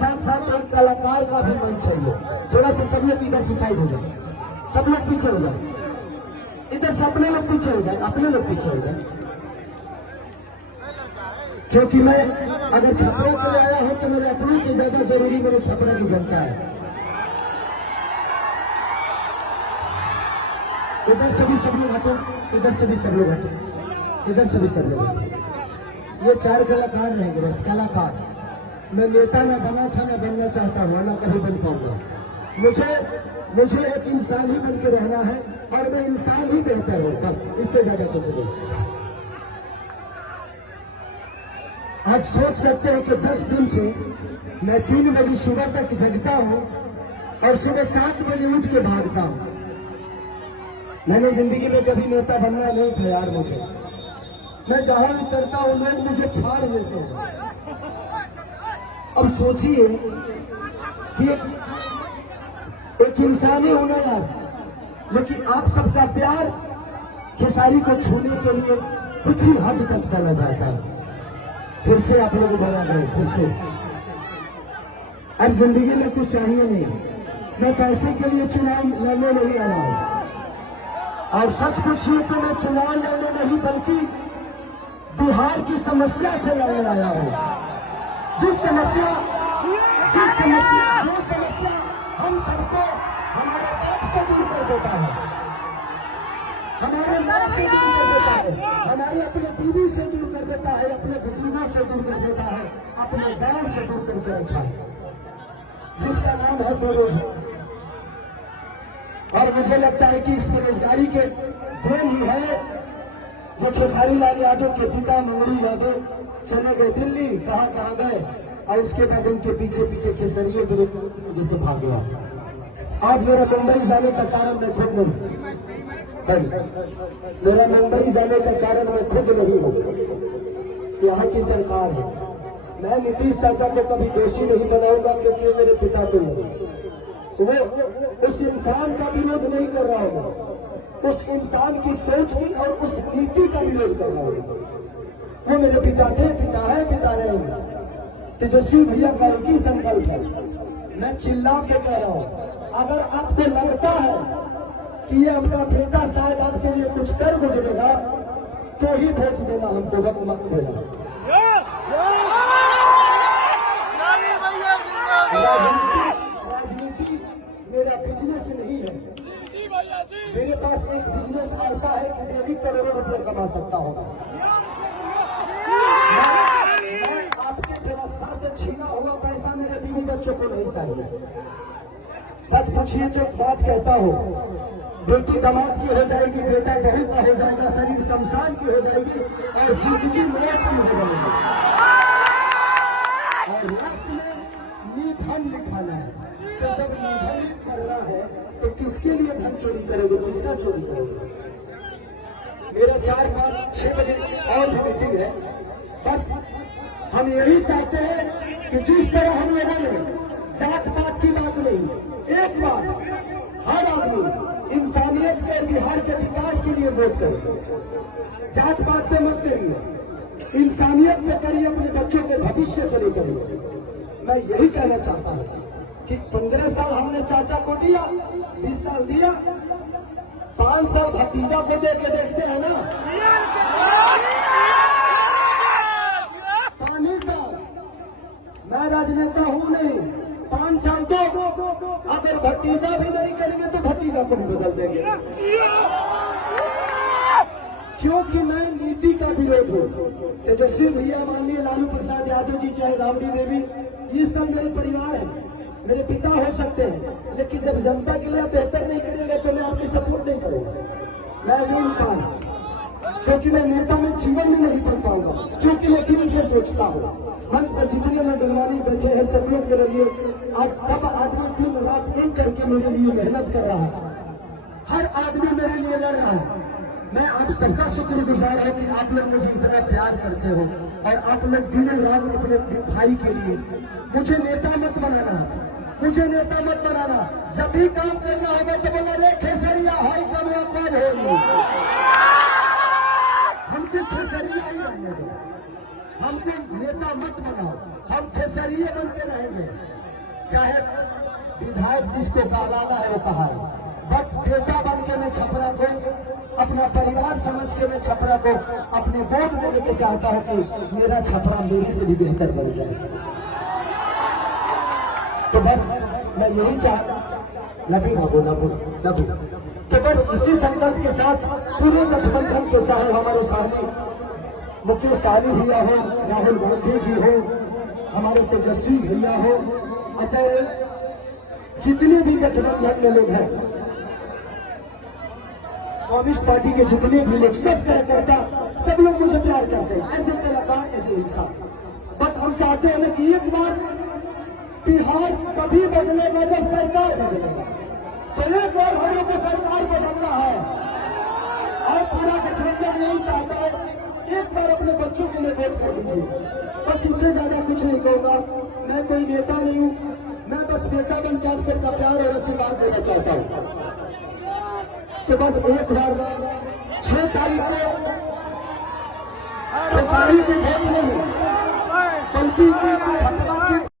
साथ साथ एक कलाकार का भी मन चाहिए। थोड़ा सा सब लोग इधर से साइड हो जाए, सब लोग पीछे हो जाए, इधर से अपने लोग पीछे हो जाए, अपने लोग पीछे हो जाए। क्योंकि मैं अगर छपरा के लिए आया हूं तो मेरे अपने से ज्यादा जरूरी मेरे छपरा की जनता है। इधर से भी सब लोग हटो, इधर से भी सब लोग हटो, इधर से भी सब लोग हटो। ये 4 कलाकार रहेंगे बस, कलाकार। मैं नेता ना बना था, ना बनना चाहता हूँ, ना कभी बन पाऊंगा। मुझे एक इंसान ही बन के रहना है और मैं इंसान ही बेहतर हूँ, बस इससे ज्यादा कुछ नहीं। आज सोच सकते हैं कि 10 दिन से मैं 3 बजे सुबह तक जगता हूँ और सुबह 7 बजे उठ के भागता हूँ। मैंने जिंदगी में कभी नेता बनना नहीं था यार। मैं जहां उतरता हूं लोग मुझे फाड़ देते हैं। अब सोचिए कि एक इंसानी होना यार, लेकिन आप सबका प्यार खेसारी को छूने के लिए कुछ ही हद तक चला जाता है। फिर से आप लोग बना गए, फिर से। अब जिंदगी में कुछ चाहिए नहीं। मैं पैसे के लिए चुनाव लड़ने नहीं आया हूं, और सच पूछिए तो मैं चुनाव लड़ने नहीं बल्कि बिहार की समस्या से लड़ने आया हूं। जो समस्या हम सबको हमारे बाप से दूर कर देता है, हमारे माँ से दूर कर देता है, हमारे अपने बीवी से दूर कर देता है, अपने बुजुर्गों से दूर कर देता है, अपने गांव से दूर करके रखा है, जिसका नाम है बेरोजगारी। और मुझे लगता है कि इस बेरोजगारी के देन ही है जो खेसारी लाल यादव के पिता मंगरू यादव चले गए दिल्ली, कहां गए, और उसके बाद उनके पीछे पीछे केसरिये मेरे जैसे भाग गया। आज मेरा मुंबई जाने का कारण मैं खुद नहीं, मेरा मुंबई जाने का कारण मैं खुद नहीं हूँ, यहाँ की सरकार है। मैं नीतीश चाचा को कभी दोषी नहीं बनाऊंगा, क्योंकि वो मेरे पिता तो नहीं। वो उस इंसान का विरोध नहीं कर रहा होगा, उस इंसान की सोच की और उस नीति का विरोध कर रहा होगा। वो मेरे पिता थे, पिता है, पिता रहेंगे। तेजस्वी भैया का एक ही संकल्प है, मैं चिल्ला के कह रहा हूं, अगर आपको लगता है कि ये अपना बेटा शायद आपके लिए कुछ कर गुजरेगा तो ही वोट देना, हमको वक्त मत देना। राजनीति मेरा बिजनेस नहीं है। मेरे पास एक बिजनेस ऐसा है कि मैं भी करोड़ों रुपए कमा सकता हूँ। मैं आपके व्यवस्था से छीना हुआ पैसा मेरे बीवी बच्चों को नहीं चाहिए। सच पूछिए तो एक बात कहता हूँ, बेटी दामाद की हो जाएगी, बेटा बहू का हो जाएगा, शरीर शमशान की हो जाएगी और जिंदगी मौत की हो जाएगी। और लास्ट में निधन दिखाना है। तो जब निधन करना है तो किसके लिए धन चोरी करोगे, किसका चोरी करोगे? मेरा 4, 5, 6 बजे और भी मीटिंग है। बस हम यही चाहते हैं कि जिस तरह हम लोगों ने जात पात की बात नहीं, एक बार हर आदमी इंसानियत के बिहार के विकास के लिए वोट करे। जात पात पे मत करिए, इंसानियत पे करिए, अपने बच्चों के भविष्य के लिए करिए। मैं यही कहना चाहता हूँ कि 15 साल हमने चाचा को दिया, 20 साल दिया, 5 साल भतीजा को दे के देखते हैं ना। 5 साल मैं राजनेता हूँ नहीं, 5 साल तो अगर भतीजा भी नहीं करेंगे तो भतीजा को भी बदल देंगे, क्योंकि मैं नीति का विरोध हूँ। तेजस्वी भैया, माननीय लालू प्रसाद यादव जी, चाहे राबड़ी देवी, ये सब मेरे परिवार है, मेरे पिता हो सकते हैं, लेकिन जब जनता के लिए बेहतर नहीं करेंगे तो मैं आपकी सपोर्ट नहीं करूंगा। मैं ऐसे इंसान, क्योंकि मैं नेता में जीवन में नहीं पढ़ पाऊंगा, क्योंकि मैं दिल से सोचता हूँ। मंच पर जितने लोग गणवाली बैठे हैं, सब लोग मेरे लिए, आज सब आदमी दिन रात एक करके मेरे लिए मेहनत कर रहा है, हर आदमी मेरे लिए लड़ रहा है। मैं आप सबका शुक्रगुजार है कि आप लोग मुझे इतना प्यार करते हो और आप लोग दिन रात अपने भाई के लिए। मुझे नेता मत बनाना, मुझे नेता मत बनाना। जब भी काम करना होगा तो बोला, रे खेसरिया हाई कब होगी, हमको खेसरिया ही रहने दो, हमको नेता मत बनाओ, हम खेसरिया बनते रहेंगे। चाहे विधायक जिसको कहलाना है वो कहा है, बट बेटा बन के मैं छपरा को अपना परिवार समझ के मैं छपरा को अपने वोट में लेके चाहता हूँ कि मेरा छपरा मेरे से भी बेहतर बन जाए। तो बस मैं यही लबी बाबू लबू तो बस इसी संकल्प के साथ पूरे गठबंधन के, चाहे हमारे साथी मुकेश साहनी भैया हो, राहुल गांधी जी हो, हमारे तेजस्वी भैया हो, अच्छा जितने भी गठबंधन में लोग हैं, कम्युनिस्ट पार्टी के जितने भी लोग, सब कार्यकर्ता, सब लोग मुझे प्यार करते हैं, ऐसे कलाकार, ऐसे इंसान। बट हम चाहते हैं ना कि एक बार बिहार तभी बदलेगा जब सरकार बदलेगा। तो एक बार हम लोग को सरकार बदलना है और पूरा गठबंधन यही चाहता है, एक बार अपने बच्चों के लिए वोट कर दीजिए। बस इससे ज्यादा कुछ नहीं कहूंगा। मैं कोई नेता नहीं हूँ, मैं बस बेटा बन के आप सबका प्यार और आशीर्वाद देना चाहता हूँ। तो बस एक बार 6 तारीख को खेसारी की वोट नहीं बल्कि छपरा